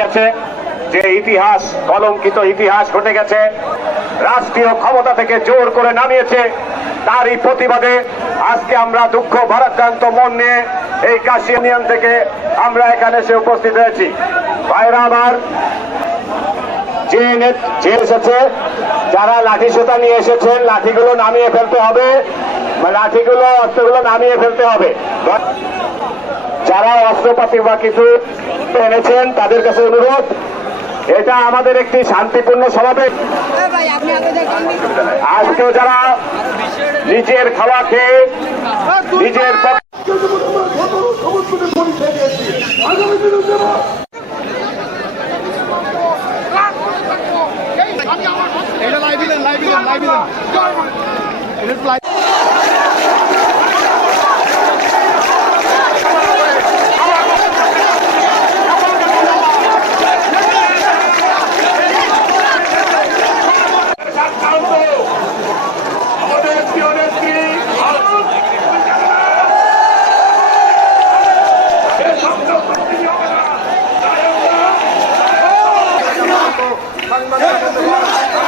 গেছে, যে ইতিহাস, কলঙ্কিত ইতিহাস ঘটে গেছে, রাষ্ট্রীয় ক্ষমতা থেকে জোর করে নামিয়েছে, তারই প্রতিবাদে আজকে আমরা দুঃখ ভারাক্রান্ত মন নিয়ে এই কাশি ইউনিয়ন থেকে আমরা এখানে এসে উপস্থিত হয়েছি। ভাইরা আমার, যে যে এসেছে, যারা লাঠি সোতা নিয়ে এসেছেন, লাঠিগুলো নামিয়ে ফেলতে হবে। লাঠিগুলো অস্ত্রগুলো নামিয়ে ফেলতে হবে। যারা অস্ত্রপাতি বা কিছু এনেছেন তাদের কাছে অনুরোধ এটা আমাদের একটি শান্তিপূর্ণ সমাবেশ। দেখেন আজকেও যারা নিজের খাওয়া খেয়ে নিজের এটা লাইভ লাইভ লাইভ সাংবাদিক